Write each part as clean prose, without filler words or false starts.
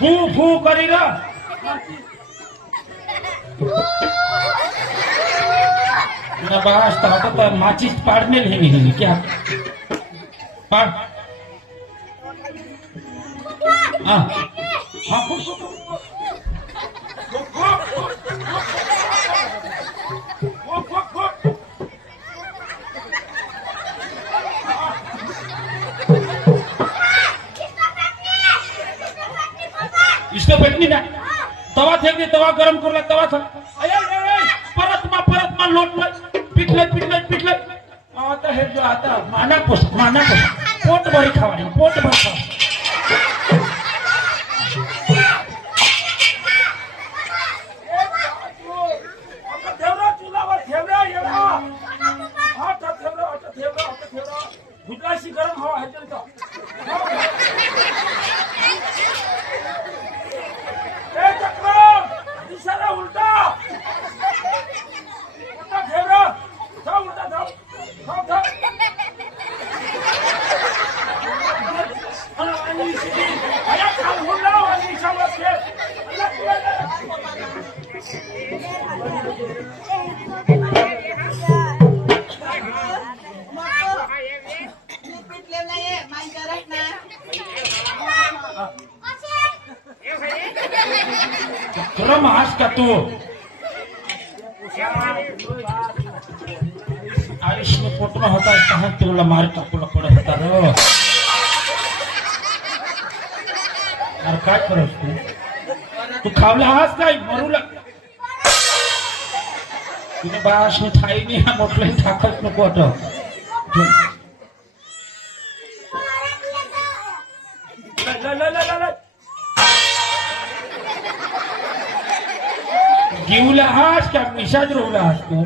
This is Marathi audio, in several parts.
फू फू करी र बस तो माचिस पाड़ने नहीं क्या पाड़ हाँ हाँ इसको पेटनी ना तवा फेंक दे तवा गरम कर ला तवा परत मा लोट पिटले आता है जो आता माना पोस पोट भरी खावानी पोट भरी खावा गुजराशी गरम हवा है चल तो उल्टा फेवरा था उल्टा था गरम आज का तू आयुष में पोट में होता है कहाँ तुला मार टाकूला पड़ा होता रो यार काय करत तू खावला हास काय मरूला तुने बास में थाई नहीं हा मोठले ठाकत नको होतं जीवला हास क्या मिशाज रोवला हास तो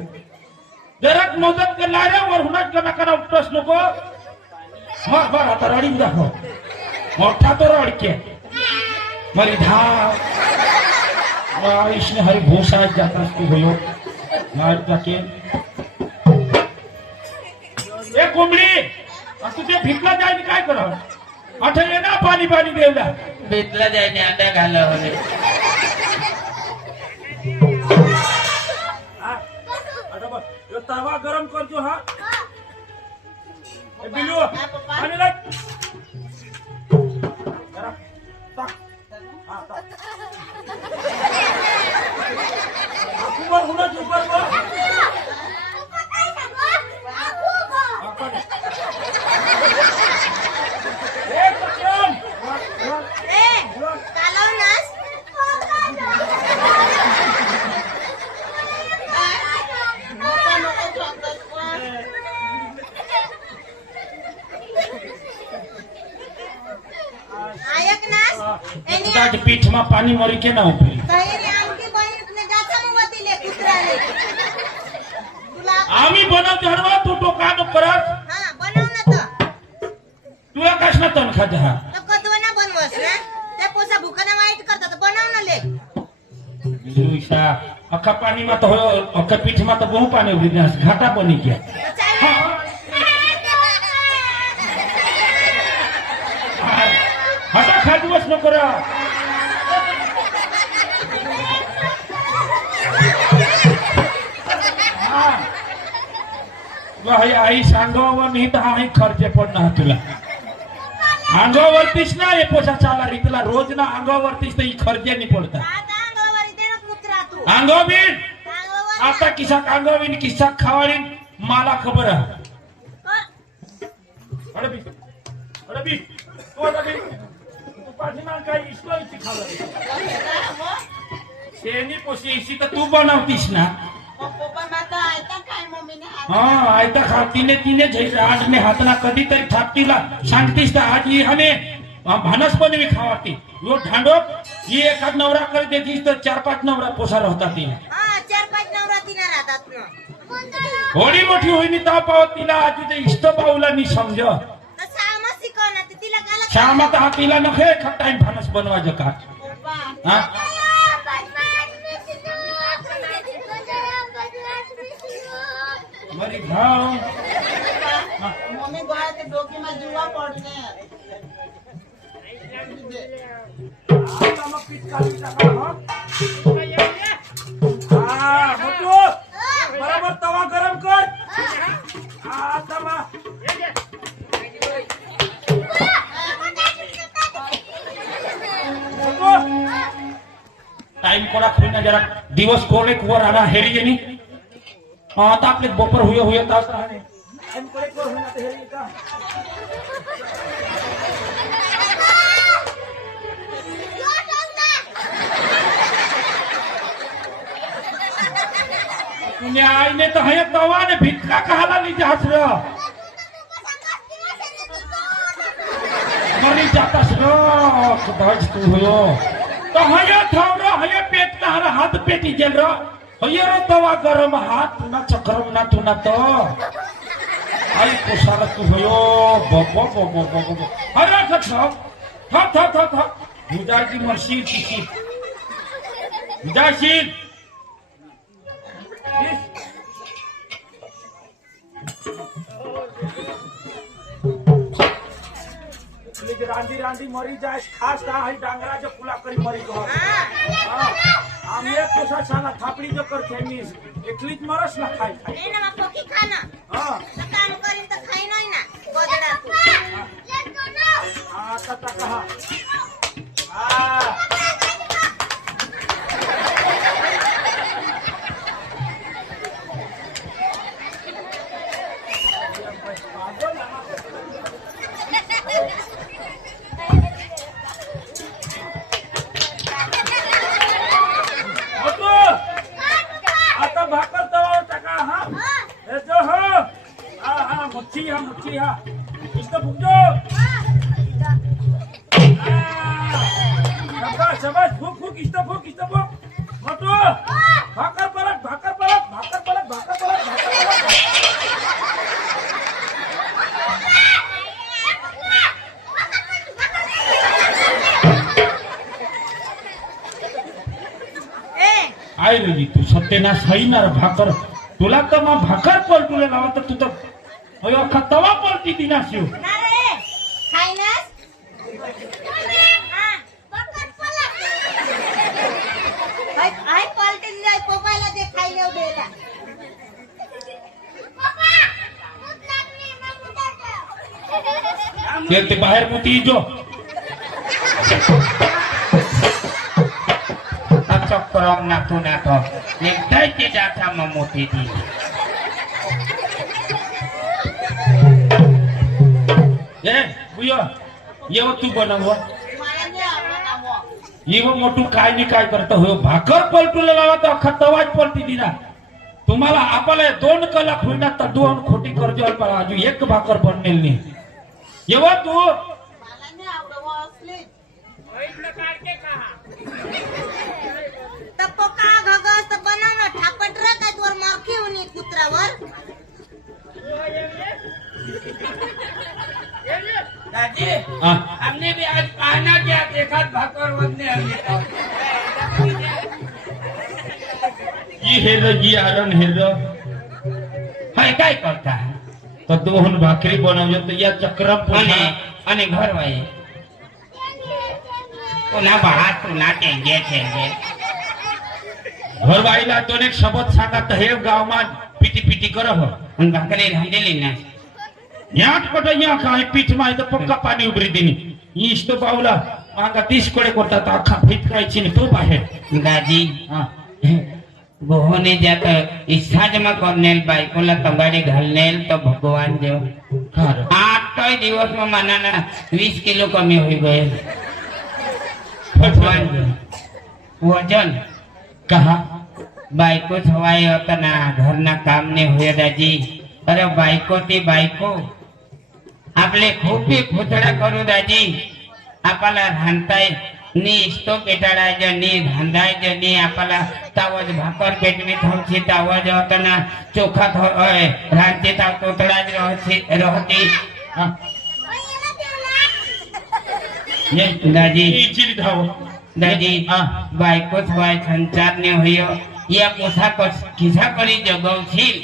जरा मदत करला रे वर हुनाच करा उपटस नको मार आता रडी दाखव मोठा तो रडके मरी धाव आयुषने हरी भूसा जाता तू होयो मार जाके ए कोंबडी तू ते भिकला जाय काय कर आठले ना पाणी देवला भिकला जाय ने अंडा घाल होले तावा गरम कर जो हाँ बिलू पानी लग ऊपर होना ऊपर को पीठ में पानी मरी के ना उपली आम्ही बनवतो हरवा तू तो का नको करत हां बनव ना तो तुला कशना तण खाते हा तो कदवना बनवस ना ते पोसा भुकाना वाईट करतात बनव ना ले जुईसा अक्का पानी में तो अक्का पीठ में तो बहु पानी उबली घाटा बनी क्या हटा खा दिवस नको रा आई सांगावर नाही तर हा खर्चे पडणार तुला अंगावरतीच ना हे पोसा चाला रीतला रोज ना अंगावरतीच तर ही खर्चे नाही पडतात अंगावीन आता किसा अंगावीन किस्सा खावाळीन मला खबर आहे अडबी तो अडबी तू पाठीमा काय इसलो इथे खावला शेनी पोसी इसी तर तू बनवतीस ना हाँ आयता खातीने तिने आठने हातना कधीतरी थापतीला सांगतीस तर आज ही हमें भानसपणे मी खावाती यो ढांडो ही एखाद नवरा कर देतीस तर 4-5 नवरा पोसार होता तिने 4-5 नवरा तिने राहतात ना होडी मोठी होईनी ता पाव तिला आज ते इष्ट पाऊला मी समज श्यामा तर हा तिला नखे एखाद टाइम भानस बनवायचं का हा मरी घाव मम्मी गोळ्याचे डोके माझी जीवा पडणे पीठ काढून टाका हा मोठू बरोबर तवा गरम कर हा तवा टाइम कोणा खुलना जरा दिवस कोणे कुवर आना हेरी गेली आता आपले बपर हुए तास राहणे टाइम कोणे कुवर होईना तर हेरी का तुम्ही आईने तर हय तवाने भिटका कहाला ली जास र मरी जातास र खुदाज तू होयो तो हय थावरा हय पेट का हर हाथ पेटी जल र हय रो तवा गरम हाथ ना चक्रम ना तू ना तो आई पोसार तू होयो बबो बबो बबो हर था मुजाजी मर्सी किसी मुजाजी रांधी रांधी मरी जाए खास था हई डांगरा जो पुला करी मरी को हम एक कोसा साला थापड़ी जो कर खेमीस एकलीच मरस ना खाई खाई ए ना पोकी खाना हां तो काम करिन तो खाई नहीं ना गोदड़ा हां तता कहा हां आता भाकर तवा टाका हा हे जो हो हा मच्छी हा इसको फुकजो शाबाश फुक इसको फुक मोटो भाकर पलट आई रे तू सत्यनाश हई ना भाकर तुला तर मग भाकर पलटूले लावा तर तू तर अयो अख्खा तवा पलटी दिना शिव ना रे खाईनास हां बकर पलट हाय पलटी जाय पप्पाला दे खाई लेव देला पप्पा भूत लागली मग ते बाहेर मुती जो चक्रम नाथू नाथो एकदाय ते जाता मोठी ती ए बुयो येव तू बनव मला नाही आवडत येव मोठू काय नाही काय करतो हो भाकर पलटूले लावा तर अख्खा तवाच पलटी दिना तुम्हाला आपल्याला 2 कलाक होईना तर 2 खोटी कर्जल पर अजू एक भाकर बननेल नाही येव तू मला नाही आवडत असली तर पोका घगस तर बनव ना ठापट रा काय तोर माखी होनी कुत्रावर दादी हां हमने भी आज खाना क्या देखा भाकर बनने ये हेर ये आरण हेर हाय काय करता है तर 2 भाकरी बनवજો तर या चक्रम અને ઘર વાય पुन्हा बाळा तुला टेंगे घरवाईला तो एक शब्द सांगा तर हे गावमान पिटी कर हो पण भाकरी राहिलेली ना याट पट या काय पीठ माय तर पक्का पाणी उबरी दिनी इष्ट बावला मागा 30 कडे करता तर अख्खा फिटकायची ने तो बाहेर दादी हां गोहोने जात इच्छा जमा करनेल बायकोला तंगाडी घालनेल तो भगवान देव खरं 8 दिवस में मनाना 20 किलो कमी हो गए भगवान देव वजन कहा बायको छवाई होता ना घर ना काम ने हुए दादी अरे बायको ती बायको आपले खूप फुटडा करू दादी आपला रांधताय नी इस्तो पेटाडायचं नी धांदायचं नी आपला तावज भाकर पेटवी थांबची तावज होता ना चोखा रांधते ताव तोतडाच रहती हां ये दादी चिरी धाव दादी बायको छवाय संचार ने होयो या कोसा किसा करी जगवशील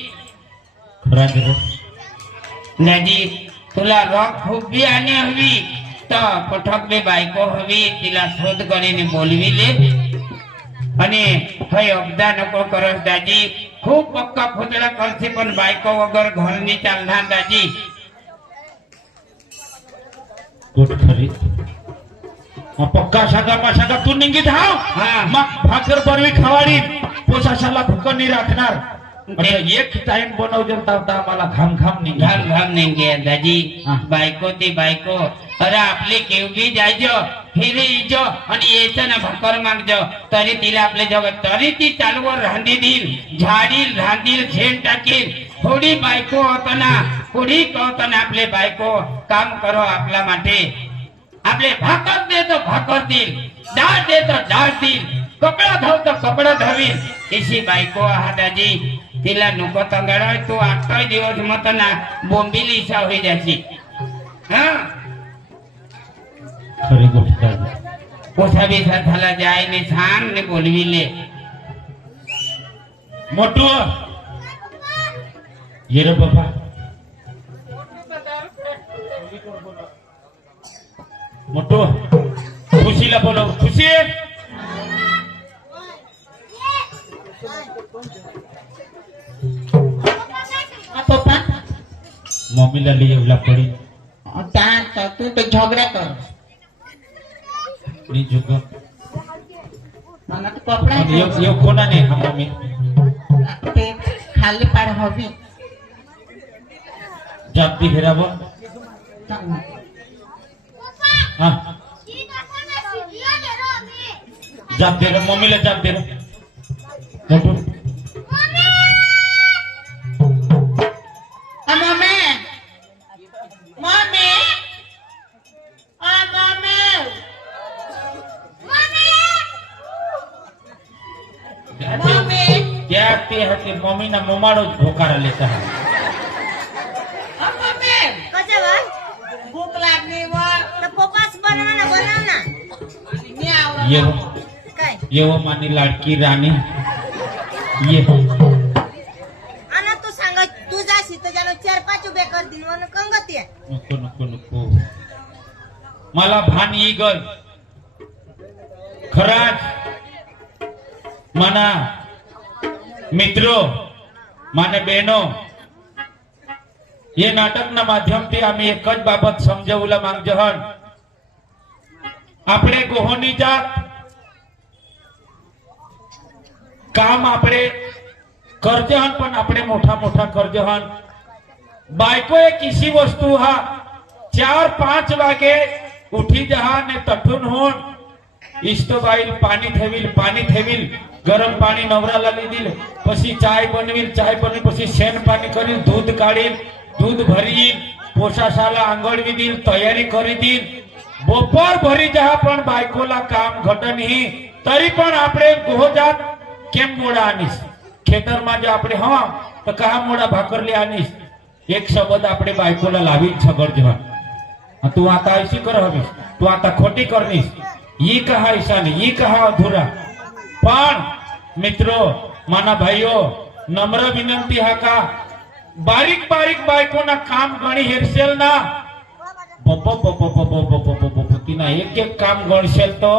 खरं दादी तुला रोग खूप बी आणि हवी तर पठकली बायको हवी तिला शोध કરીને બોલવી લે અને હય અબદા नको કરસ દાજી खूप પક્કા ફૂદડા કરશે પણ બાયકો વગર ઘર ની ચાલના દાજી गोट खरी मग पक्का सागा तू निघी धाव हा. मग भाकर बरवी खवाडी पोसाशाला भूकन नाही राखणार म्हणजे एक टाइम बनवजन तर आम्हाला घाम घाम निघाल ઘામ ઘામ નહીં ગયા દાજી હા. બાયકો તી બાયકો અરે આપલે કેવડી જાયજો ફેરી ઈજો અને એસના ભાકર માંગજો તરી तिला आपले जगत तरी ती चालवर रांधी दिल झाडील रांधील झेल टाकील थोडी बायको होताना कुडी कहताना आपले बायको काम करो आपला માટે आपले भाकर दे तो भाकर दिल डाळ दे तो डाळ दिल कपडा धाव तो कपडा धावील एशी बायको हा दाजी तिला नको तंगडाय तू 8 दिवस मतना बोंबीली ईसा होई जाशी हा खरी गोष्ट आहे. पोसा बिसा झाला जाय ने सांग ने बोलविले मोठू ये रे बाबा मोठू खुशीला बोलव खुशी पप्पा मम्मीला लिहिला पडी त्या तू ते झगडा कर मी जुग मला तो कपडा यो कोणाने हा मम्मी ते खाली पाड हवी जाप दी हेराव हा जाप दे रे मम्मीला जाप दे रे मोठू मम्मी मम्मी मम्मी क्या ते है कि मम्मी ना मोमाड़ो धोकारा लेता है मम्मी कशा वा भूक लागली व तर पप्पाच बनव ना मी आवडत ये वो काय ये वो मानी लाडकी राणी ये आणि तू सांग तू जाशी तर ज्यानं 4-5 उभे कर दिन म्हणून कंगती आहे नको नको नको मला भान ई गल खराच मना મિત્રો માને બહેનો એ નાટકના માધ્યમથી અમે એક જ બાબત સમજાવવા માંગજો હન આપણે ગોહોની જાત કામ આપણે કરજે હન પણ આપણે મોટા મોટા કરજે હન બાયકોએ કિસી વસ્તુ હા 4-5 વાગે ઉઠી જહા ને તઠુન હોન इष्टबाईल पाणी ठेवील गरम पाणी नवराला લીધીલ પછી ચાય बनवील પછી शेण पाणी करील दूध काढील दूध भरील पोशाशाला आंघोळवी देईल तयारी करी देईल बपोर भरी जहा पण बायकोला काम घटन ही तरी पण આપણે ગોહજાત કેમ મોડા આનીશ ખેતરમાં જે આપણે હા તો કहा મોડા ભાકરલી આનીશ એક શબ્દ આપણે બાયકોલા લાવી છગડ જવા तू आता ऐशी कर हवीस तू आता खोटी करनीस ही कहा ईशानी ही कहा अधुरा पण मित्रो माना भाईओ नम्र विनंती हा का बारीक बायको ना काम गणी हेरसेल ना तिना एक काम गणशेल तो